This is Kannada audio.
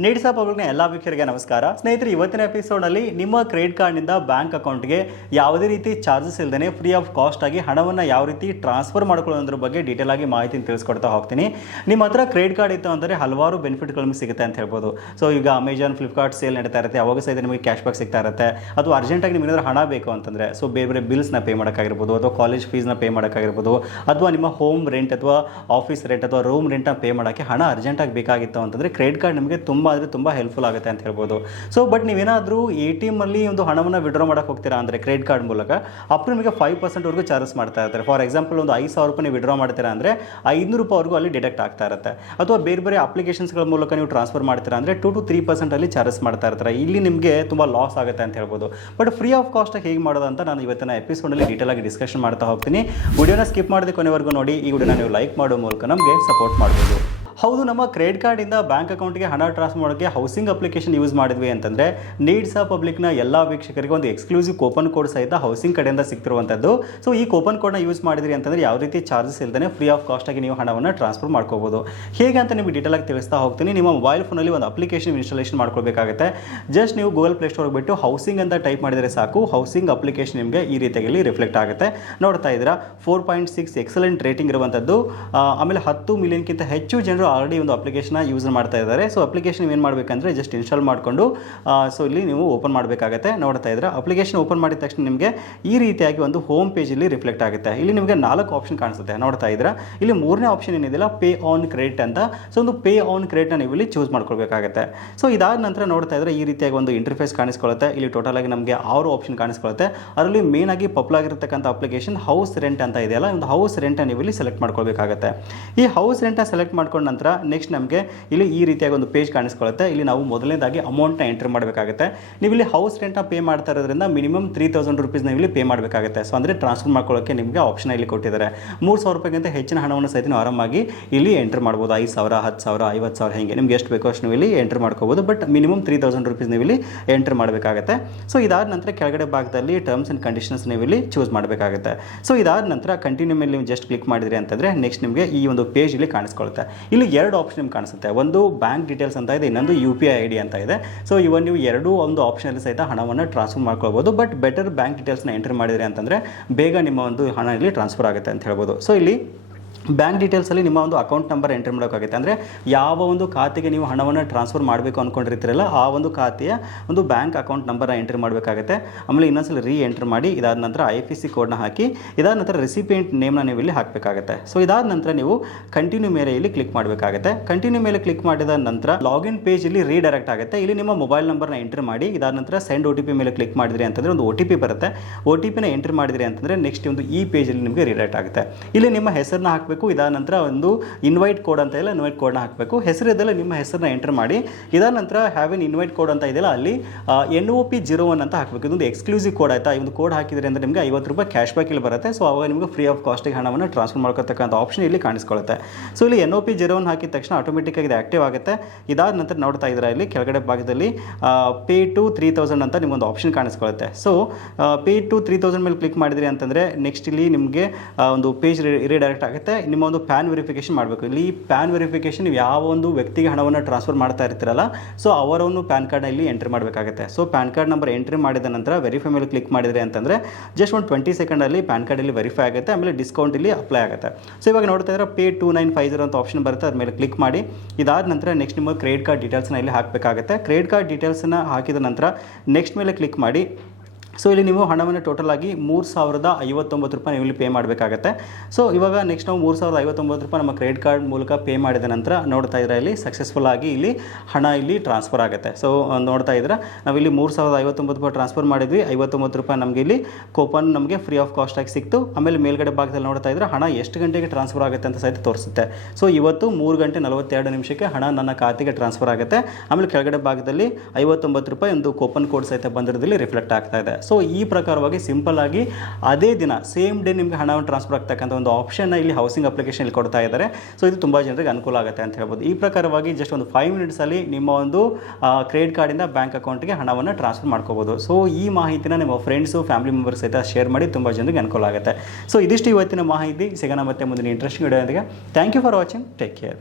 ನೀಡ್ಸ್ ಪಬ್ಲಿಕ್ನ ಎಲ್ಲ ವೀಕ್ಷಕರಿಗೆ ನಮಸ್ಕಾರ. ಸ್ನೇಹಿತರೆ, ಇವತ್ತಿನ ಎಪಿಸೋಡಲ್ಲಿ ನಿಮ್ಮ ಕ್ರೆಡಿಟ್ ಕಾರ್ಡ್ನಿಂದ ಬ್ಯಾಂಕ್ ಅಕೌಂಟ್ಗೆ ಯಾವುದೇ ರೀತಿ ಚಾರ್ಜಸ್ ಇಲ್ಲದೇ ಫ್ರೀ ಆಫ್ ಕಾಸ್ಟ್ ಆಗಿ ಹಣವನ್ನು ಯಾವ ರೀತಿ ಟ್ರಾನ್ಸ್ಫರ್ ಮಾಡ್ಕೊಳ್ಳೋದ್ರ ಬಗ್ಗೆ ಡೀಟೇಲ್ ಆಗಿ ಮಾಹಿತಿನ ತಿಳಿಸ್ಕೊಡ್ತಾ ಹೋಗ್ತೀನಿ. ನಿಮ್ಮ ಹತ್ರ ಕ್ರೆಡಿಟ್ ಕಾರ್ಡ್ ಇತ್ತು ಅಂದರೆ ಹಲವಾರು ಬೆನಿಫಿಟ್ಗಳು ನಿಮಗೆ ಸಿಗುತ್ತೆ ಅಂತ ಹೇಳ್ಬೋದು. ಸೊ ಈಗ ಅಮೆಜಾನ್ ಫ್ಲಿಪ್ಕಾರ್ಟ್ ಸೇಲ್ ನಡೀತಾ ಇರುತ್ತೆ. ಅವಾಗ ಸಹಿತ ನಿಮಗೆ ಕ್ಯಾಶ್ ಬ್ಯಾಕ್ ಸಿಗ್ತಾ ಇರುತ್ತೆ. ಅಥವಾ ಅರ್ಜೆಂಟಾಗಿ ನಿಮಗೆ ಏನಾದರೂ ಹಣ ಬೇಕು ಅಂತಂದರೆ ಸೊ ಬೇರೆ ಬೇರೆ ಬಿಲ್ಸ್ನ ಪೇ ಮಾಡೋಕ್ಕಾಗಿರ್ಬೋದು, ಅಥವಾ ಕಾಲೇಜ್ ಫೀಸ್ನ ಪೇ ಮಾಡೋಕ್ಕಾಗಿರ್ಬೋದು, ಅಥವಾ ನಿಮ್ಮ ಹೋಮ್ ರೆಂಟ್ ಅಥವಾ ಆಫೀಸ್ ರೆಂಟ್ ಅಥವಾ ರೂಮ್ ರೆಂಟ್ನ ಪೇ ಮಾಡೋಕ್ಕೆ ಹಣ ಅರ್ಜೆಂಟಾಗಿ ಬೇಕಾಗಿತ್ತು ಅಂತಂದರೆ ಕ್ರೆಡಿಟ್ ಕಾರ್ಡ್ ನಿಮಗೆ ತುಂಬ ಅಂದರೆ ತುಂಬ ಹೆಲ್ಪ್ಫುಲ್ ಆಗುತ್ತೆ ಅಂತ ಹೇಳ್ಬೋದು. ಸೊ ಬಟ್ ನೀವೇನಾದರೂ ಎ ಟಿ ಎಮ್ಮಲ್ಲಿ ಒಂದು ಹಣವನ್ನು ವಿಡ್ರಾ ಮಾಡೋಕೆ ಹೋಗ್ತೀರಾ ಅಂದರೆ ಕ್ರೆಡಿಟ್ ಕಾರ್ಡ್ ಮೂಲಕ, ಅಪ್ ನಿಮಗೆ ಫೈವ್ ಪರ್ಸೆಂಟ್ವರೆಗೂ ಚಾರ್ಜಸ್ ಮಾಡ್ತಾ ಇರ್ತಾರೆ. ಫಾರ್ ಎಕ್ಸಾಂಪಲ್ ಒಂದು ಐದು ಸಾವಿರ ರೂಪಾಯಿ ನೀವು ವಿಡ್ರಾ ಮಾಡ್ತೀರಾ ಅಂದರೆ ಐನೂರು ರೂಪಾಯಿವರೆಗೂ ಅಲ್ಲಿ ಡಿಡಕ್ಟ್ ಆಗ್ತಾ ಇರುತ್ತೆ. ಅಥವಾ ಬೇರೆ ಬೇರೆ ಅಪ್ಲಿಕೇಶನ್ಸ್ಗಳ ಮೂಲಕ ನೀವು ಟ್ರಾನ್ಸ್ಫರ್ ಮಾಡ್ತೀರಾ ಅಂದರೆ ಟು ಟು ತ್ರೀ ಪರ್ಸೆಂಟಲ್ಲಿ ಚಾರ್ಜಸ್ ಮಾಡ್ತಾ ಇರ್ತಾರೆ. ಇಲ್ಲಿ ನಿಮಗೆ ತುಂಬ ಲಾಸ್ ಆಗುತ್ತೆ ಅಂತ ಹೇಳ್ಬೋದು. ಬಟ್ ಫ್ರೀ ಆಫ್ ಕಾಸ್ಟ್ ಹೇಗೆ ಮಾಡೋದು ಅಂತ ನಾನು ಇವತ್ತಿನ ಎಪಿಸೋಡಲ್ಲಿ ಡೀಟೇಲ್ ಆಗಿ ಡಿಸ್ಕಷನ್ ಮಾಡ್ತಾ ಹೋಗ್ತೀನಿ. ವಿಡಿಯೋನ ಸ್ಕಿಪ್ ಮಾಡದೆ ಕೊನೆವರೆಗೂ ನೋಡಿ. ಈ ವಿಡಿಯೋನ ನೀವು ಲೈಕ್ ಮಾಡೋ ಮೂಲಕ ನಮಗೆ ಸಪೋರ್ಟ್ ಮಾಡ್ಬೋದು. ಹೌದು ನಮ್ಮ ಕ್ರೆಡಿಟ್ ಕಾರ್ಡಿಂದ ಬ್ಯಾಂಕ್ ಅಕೌಂಟ್ಗೆ ಹಣ ಟ್ರಾನ್ಸ್ಫರ್ ಮಾಡೋಕ್ಕೆ ಹೌಸಿಂಗ್ ಅಪ್ಲಿಕೇಶನ್ ಯೂಸ್ ಮಾಡಿದ್ವಿ ಅಂತಂದರೆ ನೀಡ್ಸ್ ಪಬ್ಲಿಕ್ ಪಬ್ಲಿಕ್ನ ಎಲ್ಲ ವೀಕ್ಷಕರಿಗೆ ಒಂದು ಎಕ್ಸ್ಕ್ಲೂಸಿವ್ ಕೂಪನ್ ಕೋಡ್ ಸಹಿತ ಹೌಸಿಂಗ್ ಕಡೆಯಿಂದ ಸಿಗ್ತಿರುವಂಥದ್ದು ಸೊ ಈ ಕೂಪನ್ ಕೋಡ್ನ ಯೂಸ್ ಮಾಡಿದ್ರಿ ಅಂತಂದರೆ ಯಾವ ರೀತಿ ಚಾರ್ಜಸ್ ಇಲ್ಲದೇ ಫ್ರೀ ಆಫ್ ಕಾಸ್ಟಾಗಿ ನೀವು ಹಣವನ್ನು ಟ್ರಾನ್ಸ್ಫರ್ ಮಾಡ್ಕೋಬೋದು. ಹೇಗೆ ಅಂತ ನಿಮಗೆ ಡೀಟೇಲ್ ಆಗಿ ತಿಳಿಸ್ತಾ ಹೋಗ್ತೀನಿ. ನಿಮ್ಮ ಮೊಬೈಲ್ ಫೋನಲ್ಲಿ ಒಂದು ಅಪ್ಲಿಕೇಶನ್ ಇನ್ಸ್ಟಾಲೇಷನ್ ಮಾಡ್ಕೊಳ್ಬೇಕಾಗುತ್ತೆ. ಜಸ್ಟ್ ನೀವು ಗೂಗಲ್ ಪ್ಲೇಸ್ಟೋರ್ಗೆ ಬಿಟ್ಟು ಹೌಸಿಂಗ್ ಅಂತ ಟೈಪ್ ಮಾಡಿದರೆ ಸಾಕು. ಹೌಸಿಂಗ್ ಅಪ್ಲಿಕೇಶನ್ ನಿಮಗೆ ಈ ರೀತಿಯಾಗಿ ರಿಫ್ಲೆಕ್ಟ್ ಆಗುತ್ತೆ. ನೋಡ್ತಾ ಇದ್ದೀರಾ four point six excellent rating ಇರುವಂಥದ್ದು ಆ, ಆಮೇಲೆ ಹತ್ತು ಮಿಲಿಯನ್ಗಿಂತ ಹೆಚ್ಚು ಜನರು ಆಲ್ರೆಡಿ ಒಂದು ಅಪ್ಲಿಕೇಶನ್ನ ಯೂಸ್ ಮಾಡ್ತಾ ಇದ್ದಾರೆ. ಸೊ ಅಪ್ಲಿಕೇಶನ್ ಏನು ಮಾಡಬೇಕಂದ್ರೆ ಜಸ್ಟ್ ಇನ್ಸ್ಟಾಲ್ ಮಾಡಿಕೊಂಡು ಸೊ ಇಲ್ಲಿ ನೀವು ಓಪನ್ ಮಾಡಬೇಕಾಗತ್ತೆ. ನೋಡ್ತಾ ಇದ್ದರೆ ಅಪ್ಲಿಕೇಶನ್ ಓಪನ್ ಮಾಡಿದ ತಕ್ಷಣ ನಿಮಗೆ ಈ ರೀತಿಯಾಗಿ ಒಂದು ಹೋಮ್ ಪೇಜಲ್ಲಿ ರಿಫ್ಲೆಕ್ಟ್ ಆಗುತ್ತೆ. ಇಲ್ಲಿ ನಿಮಗೆ ನಾಲ್ಕು ಆಪ್ಷನ್ ಕಾಣಿಸುತ್ತೆ. ನೋಡ್ತಾ ಇದ್ರೆ ಇಲ್ಲಿ ಮೂರನೇ ಆಪ್ಷನ್ ಏನಿದೆಯಲ್ಲ ಪೇ ಆನ್ ಕ್ರೆಡಿಟ್ ಅಂತ. ಸೊ ಒಂದು ಪೇ ಆನ್ ಕ್ರೆಡಿಟ್ನ ನೀವು ಇಲ್ಲಿ ಚೂಸ್ ಮಾಡ್ಕೊಳ್ಬೇಕಾಗುತ್ತೆ. ಸೊ ಇದಾದ ನಂತರ ನೋಡ್ತಾ ಇದ್ರೆ ಈ ರೀತಿಯಾಗಿ ಒಂದು ಇಂಟರ್ಫೇಸ್ ಕಾಣಿಸ್ಕೊಳ್ಳುತ್ತೆ. ಇಲ್ಲಿ ಟೋಟಲ್ ಆಗಿ ನಮಗೆ ಆರು ಆಪ್ಷನ್ ಕಾಣಿಸ್ಕೊಳ್ಳುತ್ತೆ. ಅದರಲ್ಲಿ ಮೇನ್ ಆಗಿ ಪಾಪ್ಯುಲರ್ ಆಗಿರ್ತಕ್ಕಂಥ ಅಪ್ಲಿಕೇಶನ್ ಹೌಸ್ ರೆಂಟ್ ಅಂತ ಇದೆಯಲ್ಲ, ಒಂದು ಹೌಸ್ ರೆಂಟ್ ನೀವು ಇಲ್ಲಿ ಸೆಲೆಕ್ಟ್ ಮಾಡ್ಕೊಳ್ಬೇಕಾಗುತ್ತೆ. ಈ ಹೌಸ್ ರೆಂಟ್ನ ಸೆಲೆಕ್ಟ್ ಮಾಡ್ಕೊಂಡ ನಂತರ ನೆಕ್ಸ್ಟ್ ನಮಗೆ ಇಲ್ಲಿ ಈ ರೀತಿಯಾಗಿ ಒಂದು ಪೇಜ್ ಕಾಣಿಸ್ಕೊಳ್ಳುತ್ತೆ. ಇಲ್ಲಿ ನಾವು ಮೊದಲನೇದಾಗಿ ಅಮೌಂಟ್ನ ಎಂಟರ್ ಮಾಡಬೇಕಾಗುತ್ತೆ. ನೀವು ಇಲ್ಲಿ ಹೌಸ್ ರೆಂಟ್ನ ಪೇ ಮಾಡ್ತಾ ಇರೋದ್ರಿಂದ ಮಿನಿಮಮ್ ತ್ರೀ ತೌಸಂಡ್ ರುಪೀಸ್ ಇಲ್ಲಿ ಪೇ ಮಾಡಬೇಕಾಗುತ್ತೆ. ಸೊ ಅಂದರೆ ಟ್ರಾನ್ಸ್ಫರ್ ಮಾಡ್ಕೊಳ್ಳೋಕ್ಕೆ ನಿಮಗೆ ಆಪ್ಷನ್ ಇಲ್ಲಿ ಕೊಟ್ಟಿದ್ದಾರೆ. ಮೂರು ಸಾವಿರ ರೂಪಾಯಿಗಿಂತ ಹೆಚ್ಚಿನ ಹಣವನ್ನು ಸಹಿತ ನೀವು ಆರಾಮಾಗಿ ಇಲ್ಲಿ ಎಂಟರ್ ಮಾಡ್ಬೋದು. ಐದು ಸಾವಿರ, ಹತ್ತು ಸಾವಿರ, ಐವತ್ತು ಸಾವಿರ ಹೀಗೆ. ನಿಮ್ಗೆ ಎಷ್ಟು ಬೇಕೋ ಅಷ್ಟು ನೀವು ಇಲ್ಲಿ ಎಂಟರ್ ಮಾಡ್ಕೋಬೋದು. But minimum three thousand rupees ನೀವು ಇಲ್ಲಿ ಎಂಟರ್ ಮಾಡಬೇಕಾಗುತ್ತೆ. ಸೊ ಇದಾದ ನಂತರ ಕೆಳಗಡೆ ಭಾಗದಲ್ಲಿ ಟರ್ಮ್ಸ್ ಆ್ಯಂಡ್ ಕಂಡೀಷನ್ಸ್ ನೀವು ಇಲ್ಲಿ ಚೂಸ್ ಮಾಡಬೇಕಾಗುತ್ತೆ. ಸೊ ಇದಾದ ನಂತರ ಕಂಟಿನ್ಯೂ ಮೇಲೆ ನೀವು ಜಸ್ಟ್ ಕ್ಲಿಕ್ ಮಾಡಿದ್ರಿ ಅಂತಂದರೆ ನೆಕ್ಸ್ಟ್ ನಿಮಗೆ ಈ ಒಂದು ಪೇಜ್ ಇಲ್ಲಿ ಕಾಣಿಸ್ಕೊಳ್ಳುತ್ತೆ. ಇಲ್ಲಿ ಎರಡು ಆಪ್ಷನ್ ನಿಮ್ಗೆ ಕಾಣಿಸುತ್ತೆ. ಒಂದು ಬ್ಯಾಂಕ್ ಡೀಟೇಲ್ಸ್ ಅಂತ ಇದೆ, ಇನ್ನೊಂದು U P I I D ಅಂತ ಇದೆ. ಸೊ ಇವನ್ ನೀವು ಎರಡೂ ಒಂದು ಆಪ್ಷನಲ್ಲಿ ಸಹಿತ ಹಣವನ್ನು ಟ್ರಾನ್ಸ್ಫರ್ ಮಾಡ್ಕೊಳ್ಬೋದು. ಬಟ್ ಬೆಟರ್ ಬ್ಯಾಂಕ್ ಡೀಟೇಲ್ಸ್ನ ಎಂಟ್ರಿ ಮಾಡಿದ್ರೆ ಅಂತಂದರೆ ಬೇಗ ನಿಮ್ಮ ಒಂದು ಹಣ ಇಲ್ಲಿ ಟ್ರಾನ್ಸ್ಫರ್ ಆಗುತ್ತೆ ಅಂತ ಹೇಳ್ಬೋದು. ಸೊ ಇಲ್ಲಿ ಬ್ಯಾಂಕ್ ಡೀಟೇಲ್ಸಲ್ಲಿ ನಿಮ್ಮ ಒಂದು ಅಕೌಂಟ್ ನಂಬರ್ ಎಂಟ್ರಿ ಮಾಡೋಕ್ಕಾಗುತ್ತೆ. ಅಂದರೆ ಯಾವ ಒಂದು ಖಾತೆಗೆ ನೀವು ಹಣವನ್ನು ಟ್ರಾನ್ಸ್ಫರ್ ಮಾಡಬೇಕು ಅಂದ್ಕೊಂಡಿರ್ತೀರಲ್ಲ ಆ ಒಂದು ಖಾತೆಯ ಒಂದು ಬ್ಯಾಂಕ್ ಅಕೌಂಟ್ ನಂಬರ್ನ ಎಂಟ್ರಿ ಮಾಡಬೇಕಾಗುತ್ತೆ. ಆಮೇಲೆ ಇನ್ನೊಂದ್ಸಲ ರೀ ಎಂಟ್ರ್ ಮಾಡಿ, ಇದಾದ ನಂತರ ಐ ಪಿ ಸಿ ಕೋಡ್ನ ಹಾಕಿ, ಇದಾದ ನಂತರ ರೆಸಿಪಿಯೆಂಟ್ ನೇಮ್ನ ನೀವು ಇಲ್ಲಿ ಹಾಕಬೇಕಾಗುತ್ತೆ. ಸೊ ಇದಾದ ನಂತರ ನೀವು ಕಂಟಿನ್ಯೂ ಮೇಲೆ ಇಲ್ಲಿ ಕ್ಲಿಕ್ ಮಾಡಬೇಕಾಗುತ್ತೆ. ಕಂಟಿನ್ಯೂ ಮೇಲೆ ಕ್ಲಿಕ್ ಮಾಡಿದ ನಂತರ ಲಾಗಿನ್ ಪೇಜ್ ಇಲ್ಲಿ ರೀಡೈರೆಕ್ಟ್ ಆಗುತ್ತೆ. ಇಲ್ಲಿ ನಿಮ್ಮ ಮೊಬೈಲ್ ನಂಬರ್ನ ಎಂಟ್ರಿ ಮಾಡಿ, ಇದಾದ ನಂತರ ಸೆಂಡ್ ಒ ಟಿ ಪಿ ಮೇಲೆ ಕ್ಲಿಕ್ ಮಾಡಿದ್ರಿ ಅಂತಂದರೆ ಒಂದು ಒ ಟಿ ಪಿ ಬರುತ್ತೆ. ಒ ಟಿ ಪಿನ ಎಂಟ್ರಿ ಮಾಡಿದ್ರಿ ಅಂತಂದರೆ ನೆಕ್ಸ್ಟ್ ಒಂದು ಈ ಪೇಜಲ್ಲಿ ನಿಮಗೆ ರೀಡೈರೆಕ್ಟ್ ಆಗುತ್ತೆ. ಇಲ್ಲಿ ನಿಮ್ಮ ಹೆಸರನ್ನ ಹಾಕಬೇಕು ಇದಾದ ನಂತರ ಒಂದು ಇನ್ವೈಟ್ ಕೋಡ್ ಅಂತ ಇಲ್ಲ ಇನ್ವೈಟ್ ಕೋಡ್ನ ಹಾಕಬೇಕು. ಹೆಸರು ಇದೆಲ್ಲ ನಿಮ್ಮ ಹೆಸರನ್ನ ಎಂಟರ್ ಮಾಡಿ. ಇದಾದ ನಂತರ ಹ್ಯಾವ್ ಇನ್ ಇನ್ವೈಟ್ ಕೋಡ್ ಅಂತ ಇದೆಯಲ್ಲ, ಅಲ್ಲಿ N O P zero one ಅಂತ ಹಾಕಬೇಕು. ಇದೊಂದು ಎಕ್ಸ್ಕ್ಲೂಸಿವ್ ಕೋಡ್ ಆಯಿತಾ? ಈ ಒಂದು ಕೋಡ್ ಹಾಕಿದ್ರೆ ಅಂದರೆ ನಿಮಗೆ ಐವತ್ತು ರೂಪಾಯಿ ಕ್ಯಾಶ್ ಬ್ಯಾಕ್ ಇಲ್ಲಿ ಬರುತ್ತೆ. ಸೊ ಅವಾಗ ನಿಮಗೆ ಫ್ರೀ ಆಫ್ ಕಾಸ್ಟಿಗೆ ಹಣವನ್ನು ಟ್ರಾನ್ಸ್ಫರ್ ಮಾಡ್ಕೊತಕ್ಕಂಥ ಆಪ್ಷನ್ ಇಲ್ಲಿ ಕಾಣಿಸ್ಕೊಳ್ಳುತ್ತೆ. ಸೊ ಇಲ್ಲಿ N O P zero one ಹಾಕಿದ ತಕ್ಷಣ ಆಟೋಮೆಟಿಕ್ ಆಗಿ ಇದು ಆಕ್ಟಿವ್ ಆಗುತ್ತೆ. ಇದಾದ ನಂತರ ನೋಡ್ತಾ ಇದ್ದೀರಾ ಇಲ್ಲಿ, ಕೆಳಗಡೆ ಭಾಗದಲ್ಲಿ ಪೇ ಟು ತ್ರೀ ತೌಸಂಡ್ ಅಂತ ನಿಮ್ಗೊಂದು option ಕಾಣಿಸ್ಕೊಳ್ಳುತ್ತೆ. So pay two three thousand ಮೇಲೆ ಕ್ಲಿಕ್ ಮಾಡಿದ್ರಿ ಅಂತಂದರೆ ನೆಕ್ಸ್ಟ್ ಇಲ್ಲಿ ನಿಮಗೆ ಒಂದು ಪೇಜ್ ರಿಡೈರೆಕ್ಟ್ ಆಗುತ್ತೆ. ನಿಮ್ಮ ಒಂದು ಪ್ಯಾನ್ ವೆರಿಫಿಕೇಶನ್ ಮಾಡಬೇಕು. ಇಲ್ಲಿ ಪ್ಯಾನ್ ವೆರಿಫಿಕೇಶನ್ ನೀವು ಯಾವ ಒಂದು ವ್ಯಕ್ತಿಗೆ ಹಣವನ್ನು ಟ್ರಾನ್ಸ್ಫರ್ ಮಾಡ್ತಾ ಇರ್ತೀರಲ್ಲ, ಸೊ ಅವರನ್ನು ಪ್ಯಾನ್ ಕಾರ್ಡ್ನ ಇಲ್ಲಿ ಎಂಟ್ರಿ ಮಾಡಬೇಕಾಗುತ್ತೆ. So PAN card number entry ಮಾಡಿದ ನಂತರ ವೆರಿಫೈ ಮೇಲೆ ಕ್ಲಿಕ್ ಮಾಡಿದರೆ ಅಂತಂದರೆ ಜಸ್ಟ್ ಒಂದು ಟ್ವೆಂಟಿ ಸೆಕೆಂಡಲ್ಲಿ ಪ್ಯಾನ್ ಕಾರ್ಡ್ ಇಲ್ಲಿ ವೆರಿಫೈ ಆಗುತ್ತೆ, ಆಮೇಲೆ ಡಿಸ್ಕೌಂಟ್ ಇಲ್ಲಿ ಅಪ್ಲೈ ಆಗುತ್ತೆ. ಸೊ ಇವಾಗ ನೋಡ್ತಾ ಇದ್ರೆ pay two nine five zero ಅಂತ ಆಪ್ಷನ್ ಬರುತ್ತೆ ಅದ ಮೇಲೆ ಕ್ಲಿಕ್ ಮಾಡಿ. ಇದಾದ ನಂತರ ನೆಕ್ಸ್ಟ್ ನಿಮ್ಮ ಕ್ರೆಡಿಟ್ ಕಾರ್ಡ್ ಡೀಟೇಲ್ಸ್ನ ಇಲ್ಲಿ ಹಾಕಬೇಕಾಗುತ್ತೆ. ಕ್ರೆಡಿಟ್ ಕಾರ್ಡ್ ಡೀಟೇಲ್ಸ್ನ ಹಾಕಿದ ನಂತರ ನೆಕ್ಸ್ಟ್ ಮೇಲೆ ಕ್ಲಿಕ್ ಮಾಡಿ. ಸೊ ಇಲ್ಲಿ ನೀವು ಹಣವನ್ನು ಟೋಟಲ್ ಆಗಿ ಮೂರು ಸಾವಿರದ ಐವತ್ತೊಂಬತ್ತು ರೂಪಾಯಿ ನೀವು ಇಲ್ಲಿ ಪೇ ಮಾಡಬೇಕಾಗತ್ತೆ. ಸೊ ಇವಾಗ ನೆಕ್ಸ್ಟ್ ನಾವು ಮೂರು ಸಾವಿರದ ಐವತ್ತೊಂಬತ್ತು ರೂಪಾಯಿ ನಮ್ಮ ಕ್ರೆಡಿಟ್ ಕಾರ್ಡ್ ಮೂಲಕ ಪೇ ಮಾಡಿದ ನಂತರ ನೋಡ್ತಾ ಇದ್ರೆ ಇಲ್ಲಿ ಸಕ್ಸಸ್ಫುಲ್ ಆಗಿ ಇಲ್ಲಿ ಹಣ ಇಲ್ಲಿ ಟ್ರಾನ್ಸ್ಫರ್ ಆಗುತ್ತೆ. ಸೊ ನೋಡ್ತಾ ಇದ್ರೆ ನಾವು ಇಲ್ಲಿ ಮೂರು ಸಾವಿರದ ಐವತ್ತೊಂಬತ್ತು ರೂಪಾಯಿ ಟ್ರಾನ್ಸ್ಫರ್ ಮಾಡಿದ್ವಿ. ಐವತ್ತೊಂಬತ್ತು ರೂಪಾಯಿ ನಮಗೆ ಇಲ್ಲಿ ಕೂಪನ್ ನಮಗೆ ಫ್ರೀ ಆಫ್ ಕಾಸ್ಟ್ ಆಗಿ ಸಿಕ್ತು. ಆಮೇಲೆ ಮೇಲ್ಗಡೆ ಭಾಗದಲ್ಲಿ ನೋಡ್ತಾ ಇದ್ರೆ ಹಣ ಎಷ್ಟು ಗಂಟೆಗೆ ಟ್ರಾನ್ಸ್ಫರ್ ಆಗುತ್ತೆ ಅಂತ ಸಹಿತ ತೋರಿಸುತ್ತೆ. ಸೊ ಇವತ್ತು ಮೂರು ಗಂಟೆ ನಲವತ್ತೆರಡು ನಿಮಿಷಕ್ಕೆ ಹಣ ನನ್ನ ಖಾತೆಗೆ ಟ್ರಾನ್ಸ್ಫರ್ ಆಗುತ್ತೆ. ಆಮೇಲೆ ಕೆಳಗಡೆ ಭಾಗದಲ್ಲಿ ಐವತ್ತೊಂಬತ್ತು ರೂಪಾಯಿ ಒಂದು ಕೂಪನ್ ಕೋಡ್ ಸಹಿತ ಬಂದಿರೋದ್ರಲ್ಲಿ ರಿಫ್ಲೆಕ್ಟ್ ಆಗ್ತಾ ಇದೆ. ಸೊ ಈ ಪ್ರಕಾರವಾಗಿ ಸಿಂಪಲ್ ಆಗಿ ಅದೇ ದಿನ ಸೇಮ್ ಡೇ ನಿಮಗೆ ಹಣವನ್ನು ಟ್ರಾನ್ಸ್ಫರ್ ಆಗ್ತಕ್ಕಂಥ ಒಂದು ಆಪ್ಷನ್ನ ಇಲ್ಲಿ ಹೌಸಿಂಗ್ ಅಪ್ಲಿಕೇಶನ್ ಇಲ್ಲಿ ಕೊಡ್ತಾ ಇದ್ದಾರೆ. ಸೊ ಇದು ತುಂಬ ಜನರಿಗೆ ಅನುಕೂಲ ಆಗುತ್ತೆ ಅಂತ ಹೇಳ್ಬೋದು. ಈ ಪ್ರಕಾರವಾಗಿ ಜಸ್ಟ್ ಒಂದು ಫೈವ್ ಮಿನಿಟ್ಸಲ್ಲಿ ನಿಮ್ಮ ಒಂದು ಕ್ರೆಡಿಟ್ ಕಾರ್ಡಿಂದ ಬ್ಯಾಂಕ್ ಅಕೌಂಟ್ಗೆ ಹಣವನ್ನು ಟ್ರಾನ್ಸ್ಫರ್ ಮಾಡ್ಕೋಬೋದು. ಸೊ ಈ ಮಾಹಿತಿನ ನಿಮ್ಮ ಫ್ರೆಂಡ್ಸು ಫ್ಯಾಮಿಲಿ ಮೆಂಬರ್ಸ್ ಸಹಿತ ಶೇರ್ ಮಾಡಿ ತುಂಬ ಜನರಿಗೆ ಅನುಕೂಲ ಆಗುತ್ತೆ. ಸೊ ಇದಿಷ್ಟು ಇವತ್ತಿನ ಮಾಹಿತಿ. ಸಿಗೋಣ ಮತ್ತೆ ಮುಂದಿನ interesting ವಿಡಿಯೋದೊಂದಿಗೆ thank you for watching take care